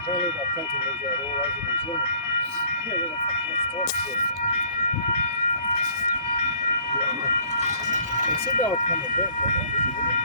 Apparently they're taking these out all over New Zealand. Yeah, well, that's tough. Yeah. They said they were coming back, but obviously they